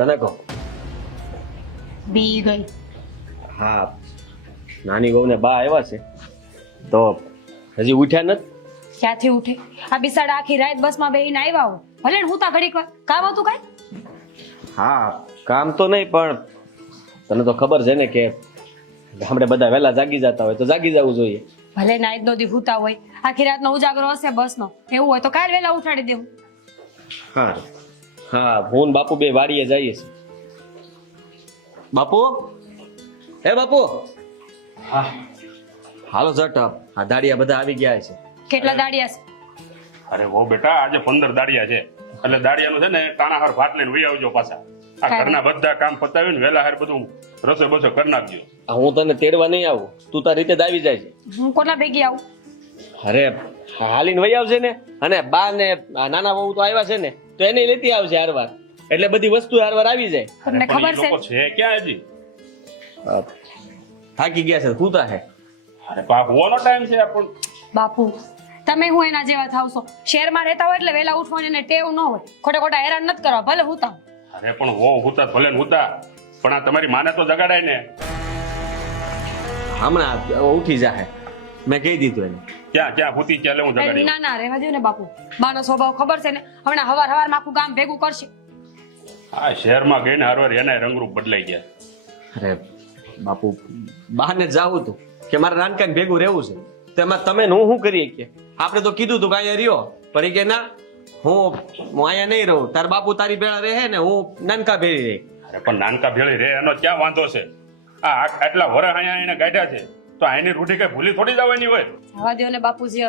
તને કહો. બી ગઈ. હા, નાની વહુ ને બા આવ્યા છે તો હજી ઉઠ્યા નથી. ક્યાંથી ઉઠે? આ બિસાડા આખી રાત બસમાં બેહીને આવ્યા હોય. ભલે ને હું તા ઘડીક વાર કામ હતું કાંઈ? હા, કામ તો નહીં, પણ તને તો ખબર છે ને કે ગામડે બધા વહેલા જાગી જતા હોય તો જાગી જવું જોઈએ. ભલે નાઈટ નો દી ભૂતા હોય, આખી રાતનો ઉજાગરો હશે બસનો, એવું હોય તો કાલ વહેલા ઉઠાડી દેવું. હા હા, હું ને બાપુ બે વાડીએ જઈએ છીએ. બાપુ, હે બાપુ. હા હાલો ઝટ, આ દાડિયા બધા આવી ગયા છે. કેટલા દાડિયા છે? અરે હો બેટા, આજે 15 દાડિયા છે એટલે દાડિયાનું છે ને ટાણાહાર ભાત લઈને વહી આવજો પાછા. આ ઘરના બધા કામ પતાવીને વેલા હાર બધું રસોઈ બસો કરી નાખજો. હું તને તેડવા નહીં આવું, તું તારી રીતે જ આવી જાય છે. હું કોના ભેગી આવું? અરે હાલીને વહી આવશે ને, અને બા ને આ નાના વહુ તો આવ્યા છે ને તો એને લેતી આવશે હારવાર, એટલે બધી વસ્તુ હારવાર આવી જાય. તમને પણ ખબર ઈ લોકો છે? છે ક્યાં હજી? થાકી ગયા છે, હુતા હે. અરે બા, હોવાનો ટાઈમ છે પણ બાપુ, તમે હું એના જેવા થાવશો? શહેરમાં રહેતા હોય એટલે વહેલા ઉઠવાની એને ટેવ ન હોય. ખોટા ખોટા હેરાન નથી કરવા, ભલે હુતા. અરે પણ હો હુતા ભલે ને હુતા, પણ આ તમારી માને તો જગાડાય ને. હમણાં ઉઠી જાહે, મેં કહી દીધું એને. ક્યાં ક્યાં હુતી ચાલે હું જગાડી. ના ના, રહેવા દો ને બાપુ. બાનો સ્વભાવ ખબર છે ને, હમણાં હવારમાં આખું ગામ ભેગું કરશે. આ શહેરમાં ગઈને હારવાર એના રંગરૂપ બદલાઈ ગયા. અરે બાપુ, બહાને જાવું તું કે મારે નાનકાને ભેગું રહેવું છે, તેમાં તમે ને હું શું કરીએ કે? આપણે તો કીધું તું કે અહીંયા રહ્યો, પણ એ કે ના, હું અહીંયા નહીં રહું, તાર બાપુ તારી ભેળા રહે ને હું નાનકા ભેળી રહી. અરે પણ નાનકા ભેળી રે એનો ક્યાં વાંધો છે? આ આટલા વરસ અહીંયા એને કાઢ્યા છે તો આની રૂઢી કઈ ભૂલી થોડી જવાની હોય. રહેવા દો ને બાપુજી.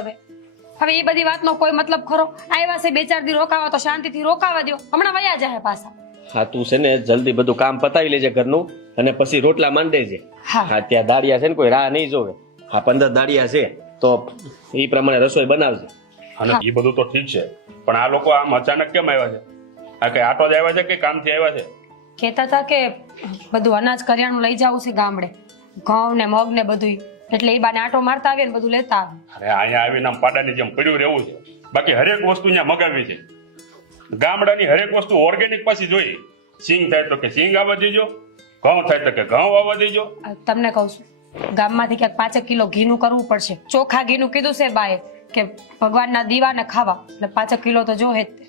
હવે એ બધી વાતનો કોઈ મતલબ ખરો? આવ્યા છે 2-4 દી રોકાવા તો શાંતિથી રોકાવા દો, હમણાં વયા જાય પાછા. હા, તું છે ને જલ્દી બધું કામ પતાવી લેજે ઘરનું, અને પછી રોટલા માંડી દેજે. હા. હા, ત્યાં દાડિયા છે ને કોઈ રાહ નહીં જોવે. હા, 15 દાડિયા છે તો એ પ્રમાણે રસોઈ બનાવજે. અને એ બધું તો ઠીક છે, પણ આ લોકો આમ અચાનક કેમ આવ્યા છે? આ કઈ આટો જ આવ્યા છે કે કામથી આવ્યા છે? કહેતા હતા કે બધું અનાજ કરિયાણું લઈ જવું છે ગામડે, ઘઉં ને મગ ને બધું, એટલે એ બાને આટો મારતા આવે ને બધું લેતા આવે. અરે અહીંયા આવીને આમ પાડાની જેમ પડ્યું રહેવું છે. બાકી હરેક વસ્તુ અહીંયા મગાવી છે. ગામડાની હરેક વસ્તુ ઓર્ગેનિક પાછી જોઈ. સિંગ થાય તો કે સિંગ આવવા દેજો, ઘઉં થાય તો કે ઘઉં આવવા દેજો. તમને કહું છું, ગામમાંથી ક્યાંક 5 કિલો ઘીનું કરવું પડશે. ચોખા ઘીનું કીધું છે બાએ કે ભગવાનના દીવાને ખાવા, એટલે 5 કિલો તો જોહે જ તે.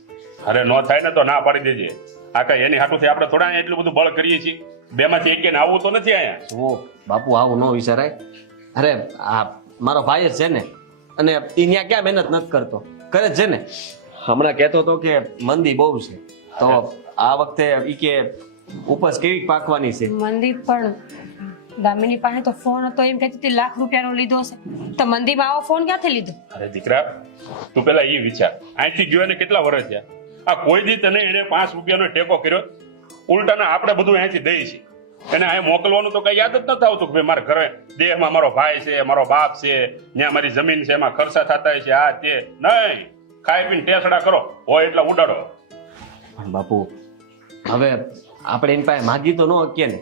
અરે ન થાય ને તો ના પાડી દેજે. આ કઈ એની હાટુથી આપણે થોડા અહીંયા એટલું બધું બળ કરીએ છીએ. બેમાંથી એક આવું તો નથી અહીંયા. જુઓ બાપુ, આવું ન વિચારાય. અરે આ મારો ભાઈ જ છે ને, અને એ ત્યાં ક્યાં મહેનત નથી કરતો, કરે જ છે ને. હમણાં કહેતો હતો કે મંદી બહુ છે, તો આ વખતે ઈ કે ઉપજ કેવી પાકવાની છે. મંદી? પણ દામિની પાસે તો ફોન હતો, એમ કહેતી હતી લાખ રૂપિયાનો લીધો હશે. તો મંદીમાં આવો ફોન ક્યાંથી લીધો? અરે દીકરા, તું પેલા એ વિચાર, અહીંથી ગયો એને કેટલા વર્ષ થયા? આ કોઈ દી તને એને 5 રૂપિયાનો ટેકો કર્યો? ઉલટાના આપણે બધું અહીંથી દઈએ છીએ. એને અહીં મોકલવાનું તો કઈ યાદ જ નથી આવતું કે ભાઈ મારા ઘરે દેહમાં મારો ભાઈ છે, મારો બાપ છે, ત્યાં મારી જમીન છે, એમાં ખર્ચા થતા છે, આ તે નહીં. ખાઈ પીને ટેસડા કરો, હોય એટલા ઉડાડો. પણ બાપુ, હવે આપણે એની પાસે માગી તો ન શકીએ ને.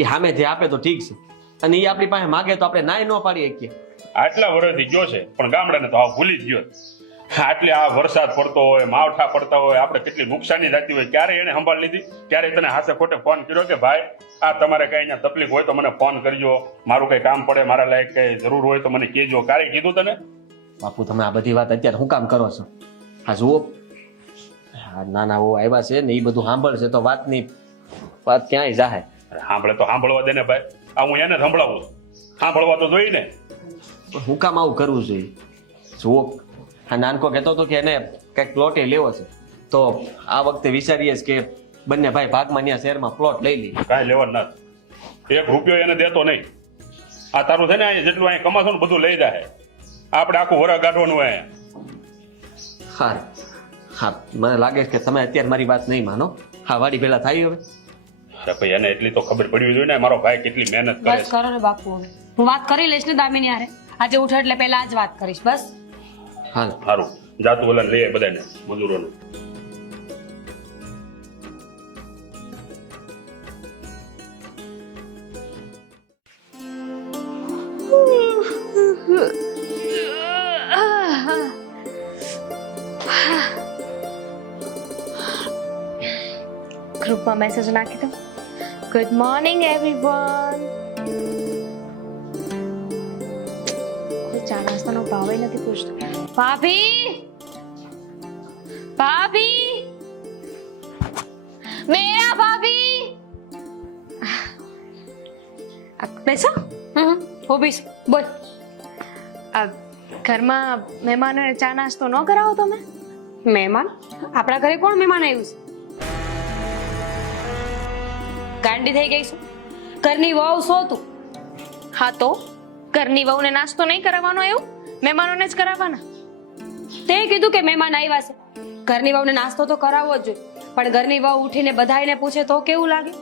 એ સામે જે આપે તો ઠીક છે, અને એ આપણી પાસે માગે તો આપણે નાય ન પાડી શકીએ. આટલા વર્ષથી ગયો છે પણ ગામડાને તો હાવ ભૂલી જ ગયો. આટલે આ વરસાદ પડતો હોય, માવઠા પડતા હોય, આપણે કેટલી નુકસાની થતી હોય, ક્યારે એને સંભાળ લીધી? ક્યારે તને હાથે ખોટે ફોન કર્યો કે ભાઈ આ તમારે કઈ અહીંયા તકલીફ હોય તો મને ફોન કરજો, મારું કઈ કામ પડે, મારા લાયક કઈ જરૂર હોય તો મને કહેજો? ક્યારે કીધું તને? બાપુ, તમે આ બધી વાત અત્યારે શું કામ કરો છો? આ જુઓ, નાના ઓ આવ્યા છે ને, એ બધું સાંભળશે તો વાત ક્યાંય જાહે. સાંભળે તો સાંભળવા દે ને ભાઈ. આ હું એને સંભળાવું છું, સાંભળવા તો જોઈ ને. હું કામ આવું કરવું જોઈએ? જુઓ, આ નાનકો કહેતો હતો કે એને કંઈક પ્લોટ લેવો છે, તો આ વખતે વિચારીએ કે બંને ભાઈ ભાગમાં ત્યાં શહેરમાં પ્લોટ લઈ લઈએ. કાંઈ લેવાનું નથી. 1 રૂપિયો એને દેતો નહીં. આ તારું છે ને અહીંયા જેટલું અહીંયા કમાશો ને બધું લઈ જાય. આપણે આખું વરસ કાઢવાનું અહીંયા. હા હા, મને લાગે છે કે તમે અત્યારે મારી વાત નહીં માનો. હા, વાડી પેલા થાય હવે. અરે ભાઈ, એને એટલી તો ખબર પડવી જોઈએ ને મારો ભાઈ કેટલી મહેનત કરે બસ છે. કરો ને બાપુ, હવે હું વાત કરી લઈશ ને દામિની હારે. આજે ઉઠે એટલે પહેલા જ વાત કરીશ. બસ હા, સારું, જાતું બોલા લઈએ બધાને મજૂરોને. ગ્રુપમાં મેસેજ નાખી દઉં. Good morning everyone. કોઈ ચા નાસ્તાનો ભાવે નથી પૂછતું. ભાભી, ભાભી, મેરા ભાભી. બેસો. ઊભી છું. બોલ. આ ઘરમાં મહેમાનોને ચા નાસ્તો ન કરાવો તમે? મહેમાન? આપણા ઘરે કોણ મહેમાન આવ્યું છે? ગાંડી થઈ ગઈ છું. ઘરની વહુ છો તું. હા તો ઘરની વહુને નાસ્તો નહીં કરાવવાનો એવું? મહેમાનોને જ કરાવવાના. તે કીધું કે મહેમાન આવ્યા છે, ઘરની વહુને નાસ્તો તો કરાવવો જ જોઈએ. પણ ઘરની વહુ ઉઠીને બધાયને પૂછે તો કેવું લાગે?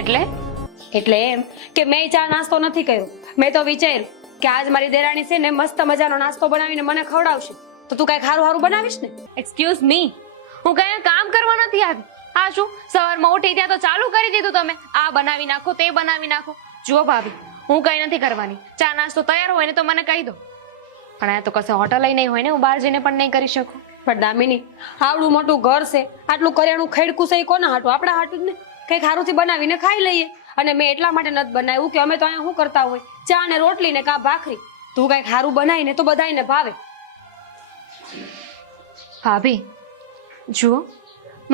એટલે એટલે એમ કે મેં ચા નાસ્તો નથી કર્યો. મેં તો વિચાર્યું કે આજ મારી દેરાણી છે ને મસ્ત મજાનો નાસ્તો બનાવીને મને ખવડાવશે, તો તું કઈ ખારું ખારું બનાવીશ ને? એક્સક્યુઝ મી, હું કઈ કામ કરવા નથી આવી. આ શું સવારમાં ઉઠી ત્યાં તો ચાલુ કરી દીધું તમે, આ બનાવી નાખો તે બનાવી નાખો. જુઓ ભાભી, હું કઈ નથી કરવાની. ચા નાસ્તો તૈયાર હોય ને તો મને કહી દો. પણ આ તો કશે હોટલ નહીં હોય ને, હું બહાર જઈને પણ નહીં કરી શકું. પણ દામિની, આવડું મોટું ઘર છે, આટલું કરિયાણું ખેડકું છે, એ કોના હાટું? આપણા હાટું જ ને. કઈ ખારુંથી બનાવીને ખાઈ લઈએ. અને મેં એટલા માટે નથી બનાવ્યું કે અમે તો અહીંયા શું કરતા હોય, ચા ને રોટલી ને કા ભાખરી. તું કઈ ખારું બનાવીને તો બધાયને ભાવે. ભાભી જુઓ,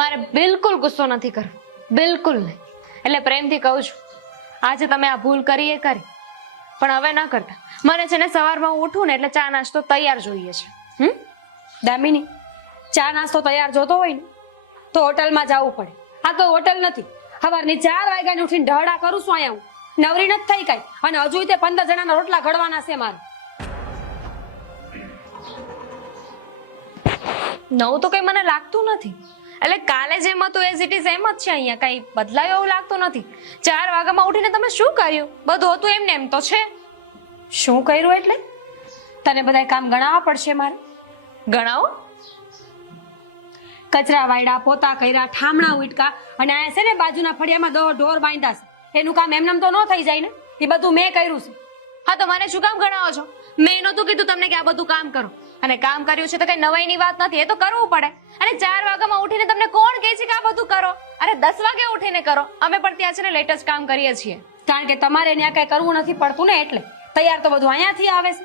મારે બિલકુલ ગુસ્સો નથી કરવો, બિલકુલ નહીં. એટલે પ્રેમથી કહું છું, આજે તમે આ ભૂલ કરી એ કરી, પણ હવે ના કરતા. મને છે ને સવારમાં હું ઉઠું ને એટલે ચા નાસ્તો તૈયાર જોઈએ છે. દામિની, ચા નાસ્તો તૈયાર જોતો હોય ને તો હોટલમાં જવું પડે. આ તો હોટલ નથી. સવારની 4 વાગ્યાની ઉઠીને ઢહડા કરું છું અહીંયા હું. નવરી નથી થઈ કાંઈ. અને હજુ તે 15 જણાના રોટલા ઘડવાના છે મારે. નવું તો કઈ મને લાગતું નથી. એટલે કાલે જેમ હતું એઝ ઇટ ઇઝ એમ જ છે. અહીંયા કઈ બદલાયું એવું લાગતું નથી. 4 વાગ્યામાં ઉઠીને તમે શું કર્યું? બધું હતું એમને એમ તો છે. શું કર્યું એટલે? તને બધા કામ ગણાવવા પડશે મારે. ગણાવો. કચરા વાળ્યા, પોતા કર્યા, ઠામણા ઉટકા, અને આ છે ને બાજુના ફળિયામાં ઢોર બાંધ્યા છે. એનું કામ એમનેમ તો ન થઈ જાય ને. એ બધું મેં કર્યું છે. હા તો મને શું કામ ગણાવો છો? મેં નહોતું કીધું તમને કે આ બધું કામ કરો. અને કામ કર્યું છે તો કઈ નવાઈની વાત નથી, એ તો કરવું પડે. અને 4 વાગ્યામાં ઉઠીને તમને કોણ કહે છે કે આ બધું કરો? અરે 10 વાગે ઉઠીને કરો. અમે પણ ત્યાં છે ને લેટ જ કામ કરીએ છીએ. કારણ કે તમારે ત્યાં કઈ કરવું નથી પડતું ને, એટલે તૈયાર તો બધું અહીંયાથી આવે છે.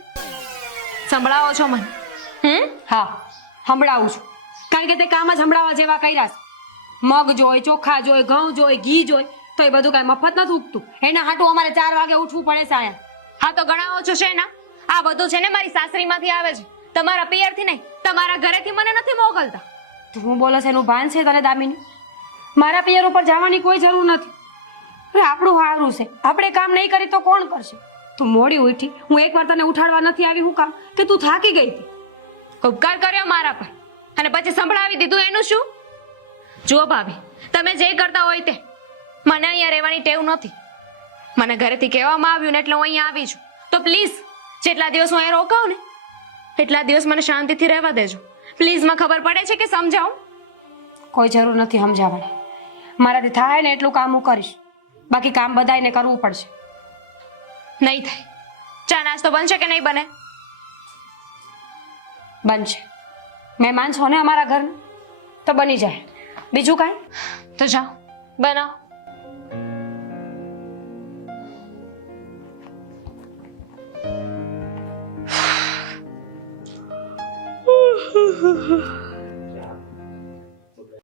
સંભળાવો છો મને? હા, સંભળાવું છું. કારણ કે તે કામ જ સંભળાવવા જેવા કર્યા છે. મગ જોઈ, ચોખા જોઈ, ઘઉં જોઈ, ઘી જોઈ, તો એ બધું કઈ મફત નથી ઉગતું. એના હાટું અમારે 4 વાગે ઉઠવું પડે છે અહીંયા. હા તો ગણાવો છો છે ને? આ બધું છે ને મારી સાસરીમાંથી આવે છે, તમારા પિયરથી નહીં, તમારા ઘરેથી મને નથી મોકલતા. તું બોલે છે એનું ભાન છે તને દામિની? મારા પિયર ઉપર જવાની કોઈ જરૂર નથી. અરે આપણું સારું છે, આપણે કામ નહીં કરી તો કોણ કરશે? તું મોડી ઉઠી, હું એકવાર તને ઉઠાડવા નથી આવી. હું કામ કે તું થાકી ગઈ હતી? ઉપકાર કર્યો મારા પર અને પછી સંભળાવી દીધું, એનું શું? જુઓ ભાભી, તમે જે કરતા હોય તે, મને અહીંયા રહેવાની ટેવ નથી. મને ઘરેથી કહેવામાં આવ્યું ને એટલે હું અહીંયા આવી છું. તો પ્લીઝ જેટલા દિવસ હું અહીંયા રોકાઉં ને એટલા દિવસ મને શાંતિથી રહેવા દેજો. પ્લીઝ. મને ખબર પડે છે કે સમજાવું? કોઈ જરૂર નથી સમજાવવાની. મારાથી થાય ને એટલું કામ હું કરીશ. બાકી કામ બધાયને કરવું પડશે. નહીં થાય. ચા નાસ્તો બનશે કે નહીં બને? બનશે. મહેમાન છો ને અમારા ઘરના, તો બની જાય. બીજું કાંઈ? તો જાઓ બનાવો.